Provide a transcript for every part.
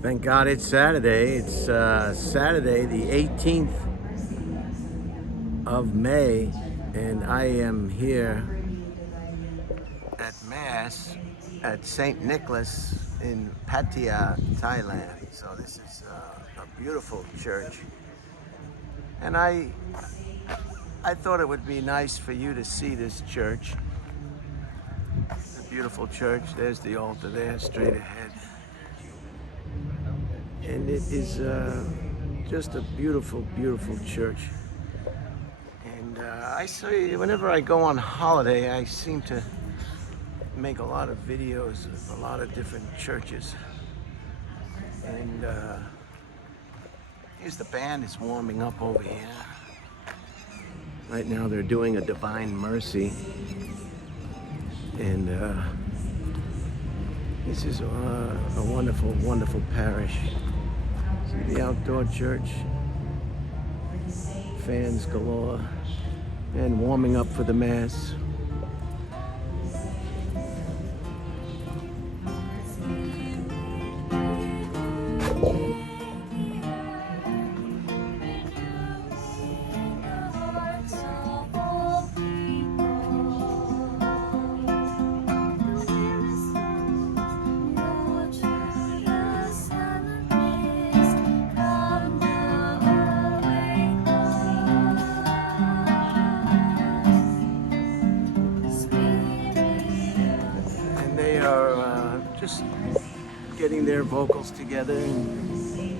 Thank God it's Saturday. It's Saturday, the 18th of May, and I am here at Mass at St. Nicholas in Pattaya, Thailand. So this is a beautiful church, and I thought it would be nice for you to see this church. It's a beautiful church. There's the altar there, straight ahead, and it is just a beautiful, beautiful church. And I see whenever I go on holiday, I seem to make a lot of videos of a lot of different churches. And here's the band is warming up over here. Right now they're doing a Divine Mercy. And this is a wonderful, wonderful parish. See the outdoor church, fans galore, and warming up for the Mass. And they are just getting their vocals together and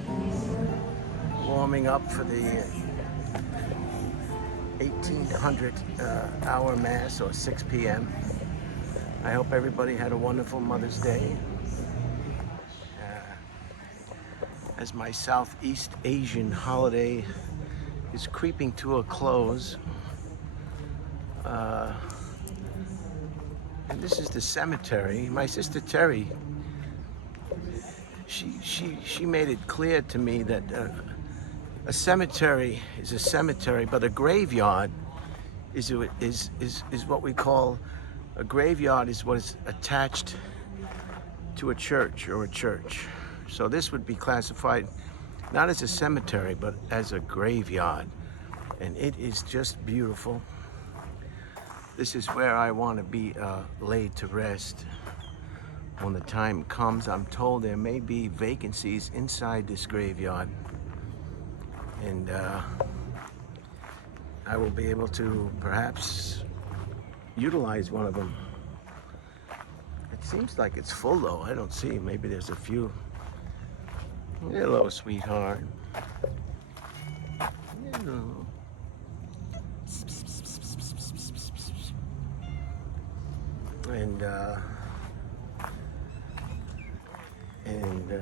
warming up for the 1800 hour Mass, or 6 p.m. I hope everybody had a wonderful Mother's Day. As my Southeast Asian holiday is creeping to a close. And this is the cemetery. My sister Terry, she made it clear to me that a cemetery is a cemetery, but a graveyard is what we call a graveyard, is what is attached to a church or a church. So this would be classified not as a cemetery, but as a graveyard. And it is just beautiful. This is where I want to be laid to rest when the time comes. I'm told there may be vacancies inside this graveyard, and I will be able to perhaps utilize one of them. It seems like it's full though. I don't see. Maybe there's a few. Hello, sweetheart. Hello. And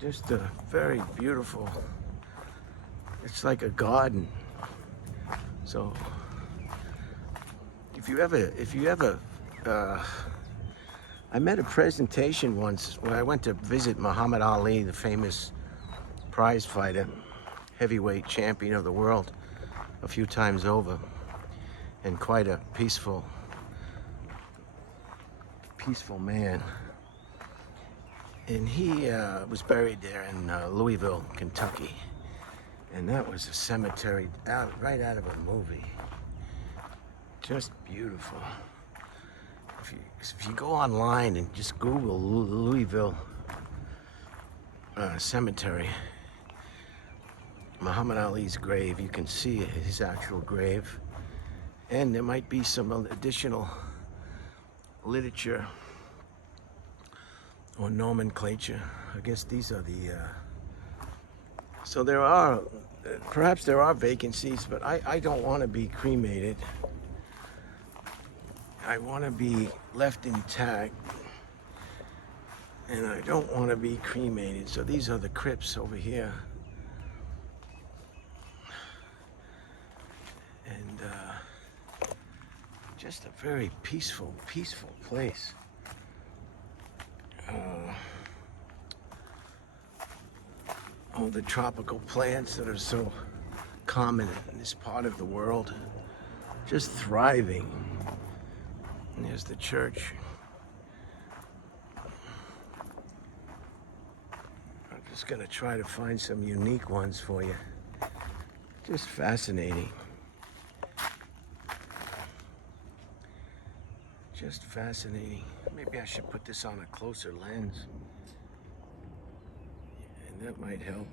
just a very beautiful, it's like a garden. So if you ever I met a presentation once where I went to visit Muhammad Ali, the famous prize fighter, heavyweight champion of the world a few times over, and quite a peaceful man. And he was buried there in Louisville, Kentucky. And that was a cemetery right out of a movie. Just beautiful. If you go online and just Google Louisville cemetery, Muhammad Ali's grave, you can see his actual grave. And there might be some additional literature or nomenclature. I guess these are the so there are perhaps there are vacancies, but I don't want to be cremated. I want to be left intact, and I don't want to be cremated. So these are the crypts over here. And just a very peaceful place. All the tropical plants that are so common in this part of the world, just thriving. And there's the church. Just gonna try to find some unique ones for you. Just fascinating. Just fascinating. Maybe I should put this on a closer lens. And that might help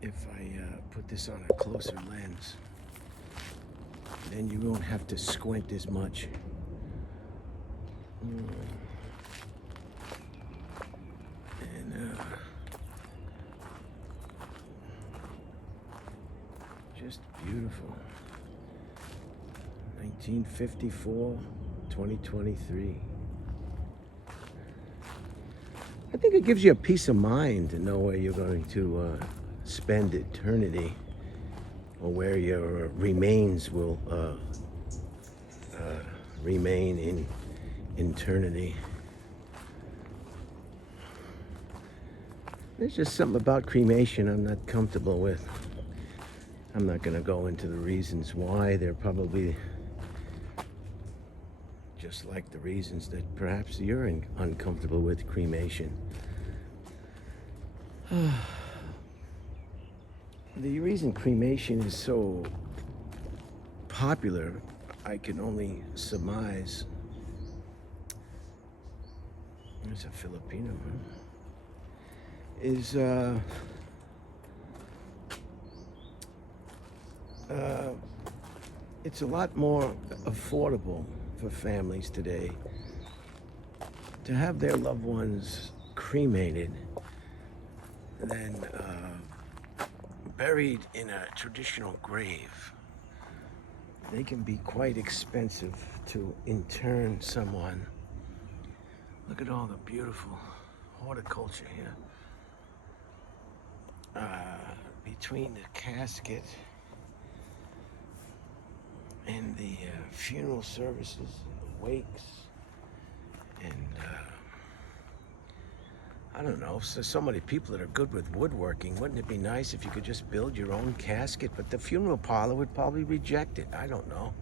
if I put this on a closer lens. Then you won't have to squint as much. And just beautiful. 1954, 2023. I think it gives you a peace of mind to know where you're going to spend eternity, or where your remains will remain in eternity. There's just something about cremation I'm not comfortable with. I'm not going to go into the reasons why. They're probably just like the reasons that perhaps you're uncomfortable with cremation. The reason cremation is so popular, I can only surmise. There's a Filipino, huh? Is it's a lot more affordable for families today to have their loved ones cremated than buried in a traditional grave. They can be quite expensive to intern someone. Look at all the beautiful horticulture here. Between the casket and the funeral services, the wakes, and I don't know, so many people that are good with woodworking. Wouldn't it be nice if you could just build your own casket? But the funeral parlor would probably reject it. I don't know.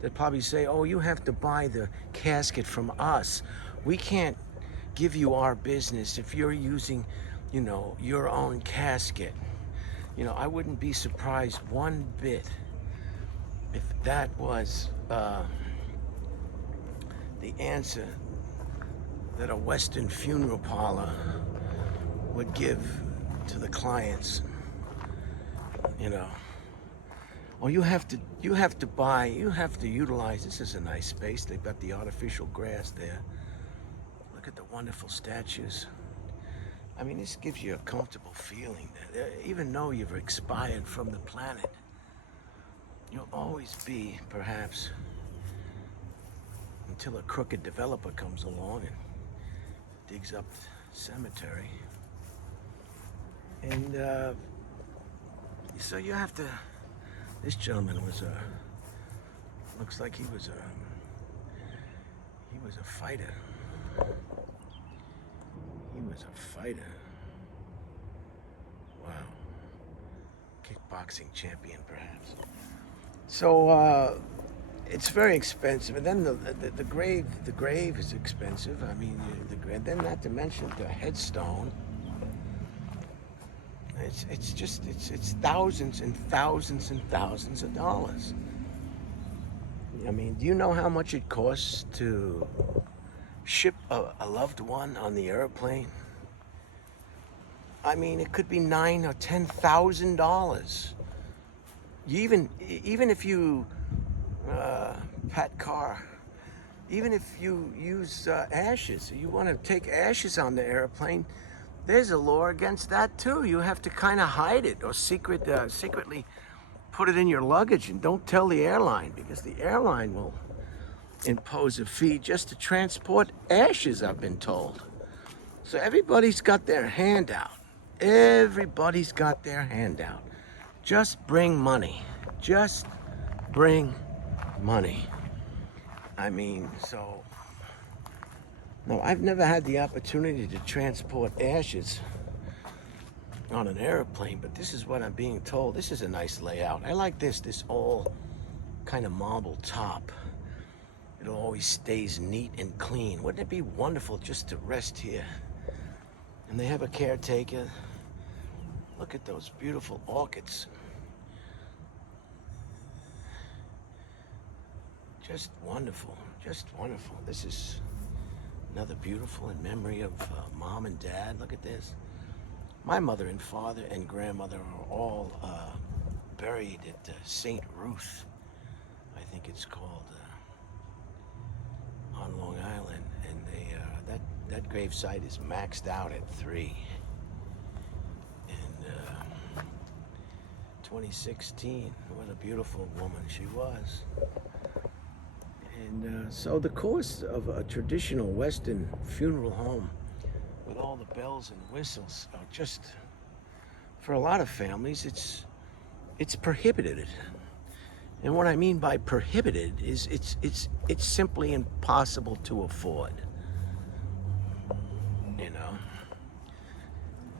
They'd probably say, oh, you have to buy the casket from us. We can't give you our business if you're using, you know, your own casket. You know, I wouldn't be surprised one bit if that was the answer that a Western funeral parlor would give to the clients. You know, oh, you have to utilize, this is a nice space. They've got the artificial grass there. Look at the wonderful statues. I mean, this gives you a comfortable feeling that even though you've expired from the planet, you'll always be, perhaps, until a crooked developer comes along and digs up the cemetery. And so you have to, this gentleman was looks like he was a fighter. He was a fighter. Wow. Kickboxing champion, perhaps. So it's very expensive, and then the grave is expensive. I mean, then not to mention the headstone. It's thousands and thousands and thousands of dollars. I mean, do you know how much it costs to ship a loved one on the airplane? I mean, it could be $9,000 or $10,000. Even if you pat car, even if you use ashes, you want to take ashes on the airplane, there's a law against that too. You have to kind of hide it or secretly put it in your luggage, and don't tell the airline, because the airline will impose a fee just to transport ashes, I've been told. So everybody's got their hand out. Everybody's got their hand out. Just bring money. Just bring money. I mean, so, no, I've never had the opportunity to transport ashes on an airplane, but this is what I'm being told. This is a nice layout. I like this all kind of marble top. It always stays neat and clean. Wouldn't it be wonderful just to rest here And they have a caretaker. Look at those beautiful orchids. Just wonderful, just wonderful. This is another beautiful in memory of Mom and Dad. Look at this. My mother and father and grandmother are all buried at St. Ruth, I think it's called, on Long Island. And that gravesite is maxed out at 3. And 2016, what a beautiful woman she was. And so the course of a traditional Western funeral home with all the bells and whistles are just, for a lot of families, it's prohibited. And what I mean by prohibited is it's simply impossible to afford. You know.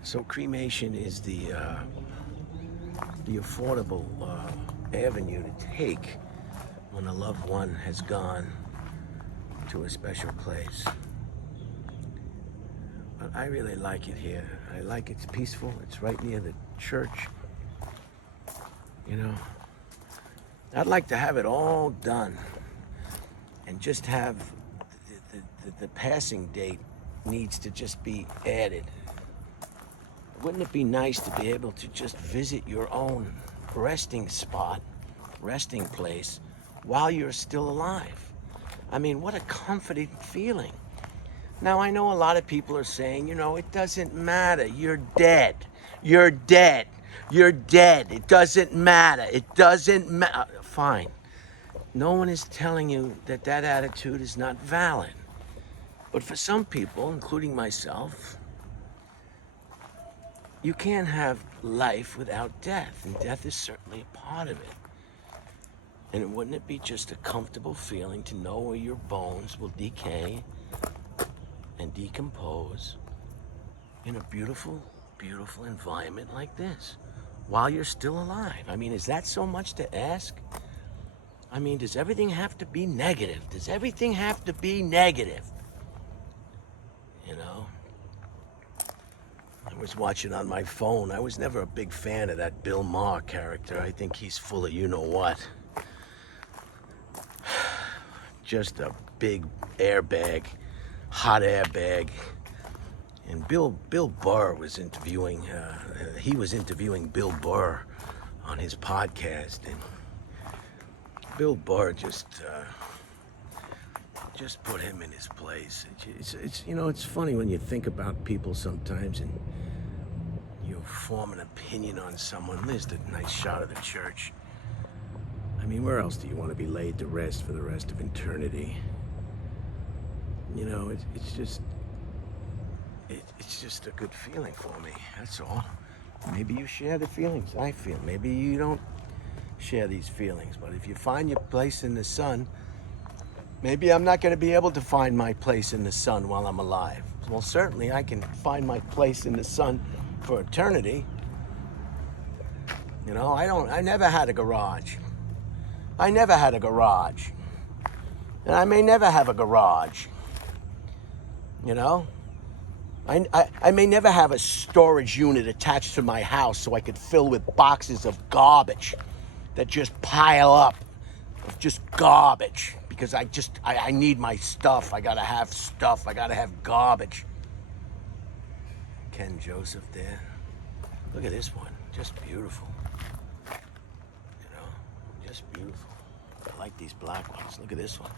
So cremation is the affordable avenue to take when a loved one has gone to a special place. But I really like it here. I like it's peaceful. It's right near the church. You know, I'd like to have it all done and just have the passing date needs to just be added. Wouldn't it be nice to be able to just visit your own resting spot, resting place, while you're still alive? I mean, what a comforting feeling. Now, I know a lot of people are saying, you know, it doesn't matter. You're dead. You're dead. You're dead. It doesn't matter. It doesn't matter. Fine. No one is telling you that that attitude is not valid. But for some people, including myself, you can't have life without death, and death is certainly a part of it. And wouldn't it be just a comfortable feeling to know where your bones will decay and decompose in a beautiful, beautiful environment like this while you're still alive? I mean, is that so much to ask? I mean, does everything have to be negative? Does everything have to be negative? You know? I was watching on my phone. I was never a big fan of that Bill Maher character. I think he's full of you-know-what. Just a big airbag, hot airbag. And Bill Burr was interviewing, Bill Burr on his podcast. And Bill Burr just put him in his place. It's you know, it's funny when you think about people sometimes and you form an opinion on someone. There's the nice shot of the church. I mean, where else do you want to be laid to rest for the rest of eternity? You know, it's just a good feeling for me, that's all. Maybe you share the feelings I feel. Maybe you don't share these feelings. But if you find your place in the sun, maybe I'm not going to be able to find my place in the sun while I'm alive. Well, certainly I can find my place in the sun for eternity. You know, I never had a garage. I never had a garage. And I may never have a garage. You know? I may never have a storage unit attached to my house so I could fill with boxes of garbage that just pile up of just garbage. Because I need my stuff. I gotta have stuff. I gotta have garbage. Ken Joseph there. Look at this one. Just beautiful. You know, just beautiful. I like these black ones. Look at this one.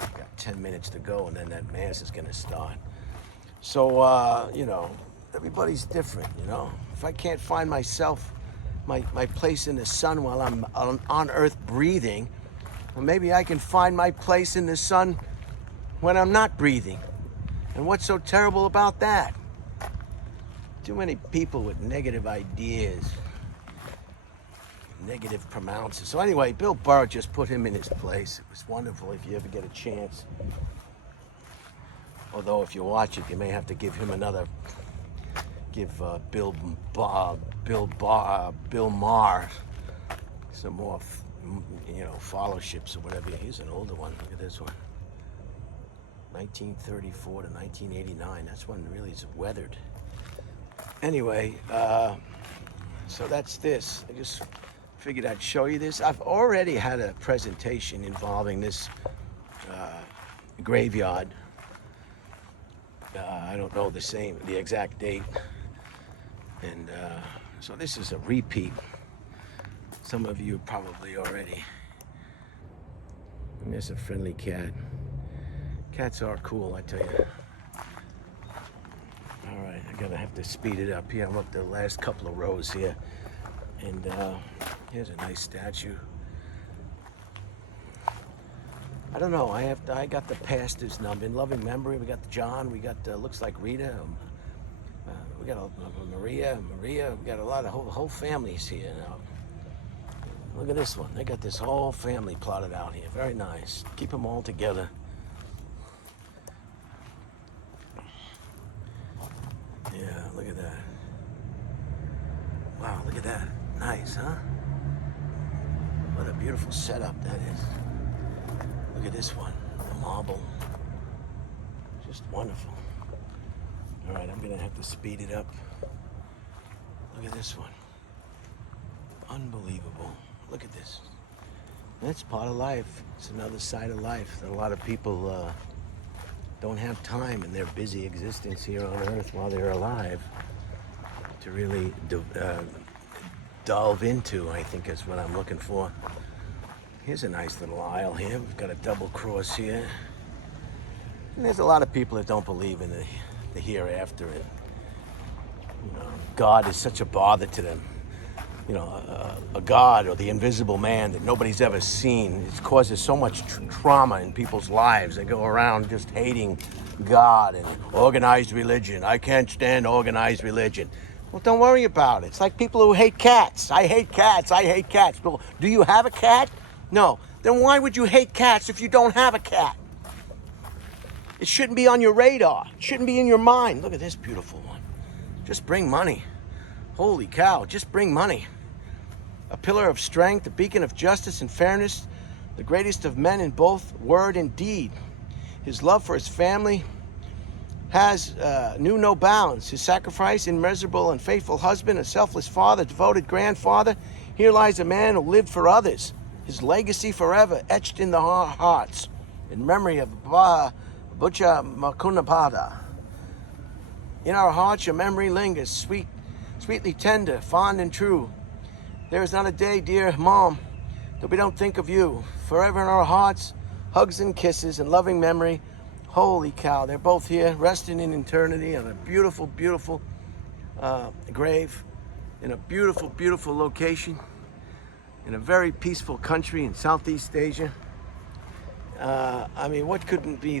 We've got 10 minutes to go and then that mass is gonna start. So, you know, everybody's different, you know. If I can't find myself, my place in the sun while I'm on earth breathing, well, maybe I can find my place in the sun when I'm not breathing. And what's so terrible about that? Too many people with negative ideas, negative pronounces. So anyway, Bill Burr just put him in his place. It was wonderful if you ever get a chance. Although if you watch it, you may have to give him Bill Maher some more, you know, followships or whatever. He's an older one. Look at this one. 1934 to 1989. That's when really it's weathered. Anyway, so that's this. I just figured I'd show you this. I've already had a presentation involving this graveyard. I don't know the exact date. And so this is a repeat. Some of you probably already. And there's a friendly cat. Cats are cool, I tell you. All right, have to speed it up here. I'm up the last couple of rows here. And here's a nice statue. I don't know, I got the pastor's number. In loving memory, we got John, we got, looks like Rita. We got Maria, we got a lot of whole families here now. Look at this one. They got this whole family plotted out here. Very nice. Keep them all together. Yeah, look at that. Wow, look at that. Nice, huh? What a beautiful setup that is. Look at this one. The marble. Just wonderful. All right, I'm gonna have to speed it up. Look at this one. Unbelievable. Look at this. That's part of life. It's another side of life that a lot of people don't have time in their busy existence here on Earth while they're alive to really delve into, I think is what I'm looking for. Here's a nice little aisle here. We've got a double cross here. And there's a lot of people that don't believe in the hereafter. And, you know, God is such a bother to them. You know, a God or the invisible man that nobody's ever seen. It causes so much trauma in people's lives. They go around just hating God and organized religion. I can't stand organized religion. Well, don't worry about it. It's like people who hate cats. I hate cats. I hate cats. Well, do you have a cat? No. Then why would you hate cats if you don't have a cat? It shouldn't be on your radar. It shouldn't be in your mind. Look at this beautiful one. Just bring money. Holy cow, just bring money. A pillar of strength, a beacon of justice and fairness, the greatest of men in both word and deed. His love for his family knew no bounds. His sacrifice, immeasurable and faithful husband, a selfless father, devoted grandfather. Here lies a man who lived for others. His legacy forever etched in the hearts. In memory of Bucha Makunapada. In our hearts, your memory lingers, sweetly tender, fond and true. There is not a day, dear Mom, that we don't think of you. Forever in our hearts, hugs and kisses and loving memory. Holy cow, they're both here, resting in eternity on a beautiful, beautiful grave in a beautiful, beautiful location in a very peaceful country in Southeast Asia. I mean, what couldn't be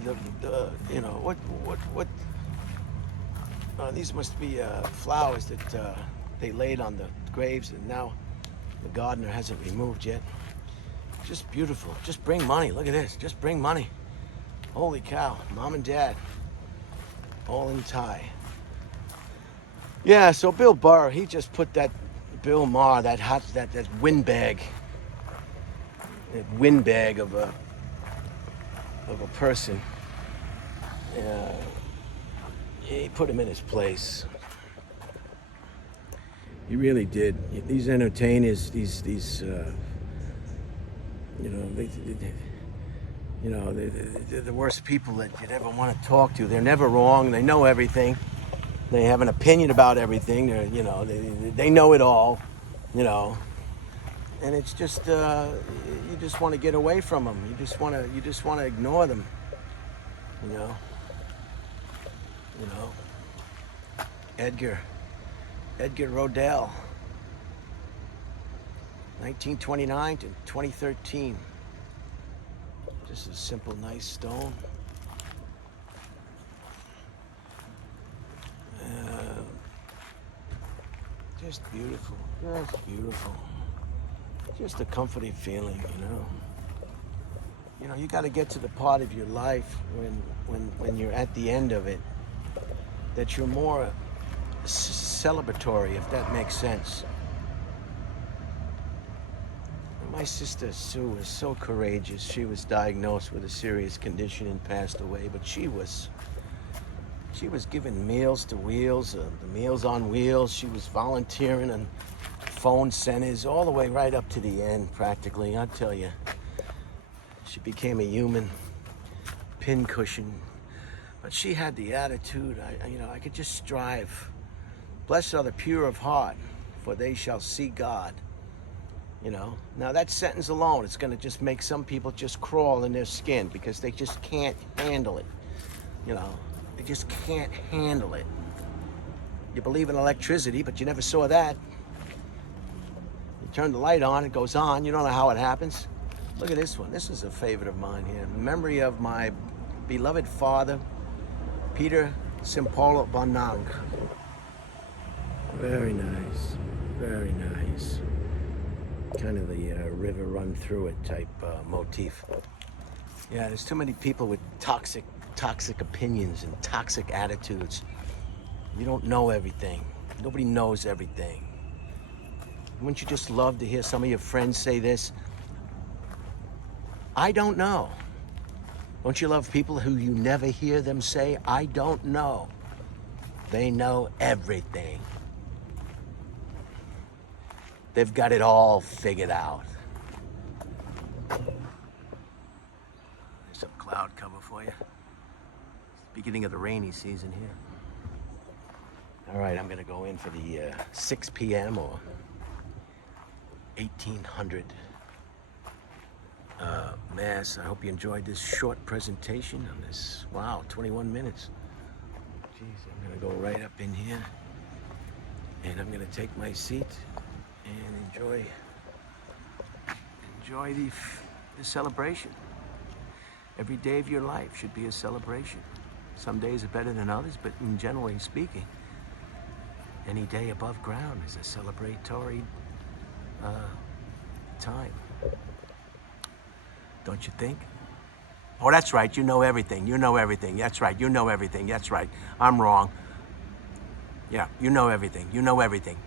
these must be flowers that they laid on the graves and now the gardener hasn't removed yet. Just beautiful. Just bring money. Look at this. Just bring money. Holy cow. Mom and Dad. All in tie. Yeah, so Bill Burr, he just put that Bill Maher, that windbag of a person. He put him in his place. He really did. These entertainers, they're the worst people that you'd ever want to talk to. They're never wrong. They know everything. They have an opinion about everything. They know it all. And it's just you just want to get away from them. You just want to ignore them. Edgar Rodell, 1929 to 2013. Just a simple, nice stone. Just beautiful, just beautiful. Just a comforting feeling, you got to get to the part of your life when you're at the end of it that you're more celebratory, if that makes sense. My sister Sue was so courageous. She was diagnosed with a serious condition and passed away, but she was giving meals to wheels, the Meals on Wheels. She was volunteering on phone centers all the way right up to the end, practically. I tell you, she became a human pincushion. But she had the attitude, I could just strive. Blessed are the pure of heart, for they shall see God. Now that sentence alone, it's going to just make some people just crawl in their skin because they just can't handle it. They just can't handle it. You believe in electricity, but you never saw that. You turn the light on, it goes on. You don't know how it happens. Look at this one. This is a favorite of mine here. In memory of my beloved father, Peter Simpolo Bonang. Very nice. Very nice. Kind of the river run through it type motif. Yeah, there's too many people with toxic opinions and toxic attitudes. You don't know everything. Nobody knows everything. Wouldn't you just love to hear some of your friends say this? I don't know. Don't you love people who you never hear them say, I don't know? They know everything. They've got it all figured out. There's some cloud cover for you. Beginning of the rainy season here. All right, I'm gonna go in for the 6 p.m. or 1800 Mass. I hope you enjoyed this short presentation on this, 21 minutes. Jeez, I'm gonna go right up in here and I'm gonna take my seat and enjoy the celebration. Every day of your life should be a celebration. Some days are better than others, but in generally speaking, any day above ground is a celebratory time. Don't you think? Oh, that's right. You know everything. You know everything. That's right. You know everything. That's right. I'm wrong. Yeah, you know everything. You know everything.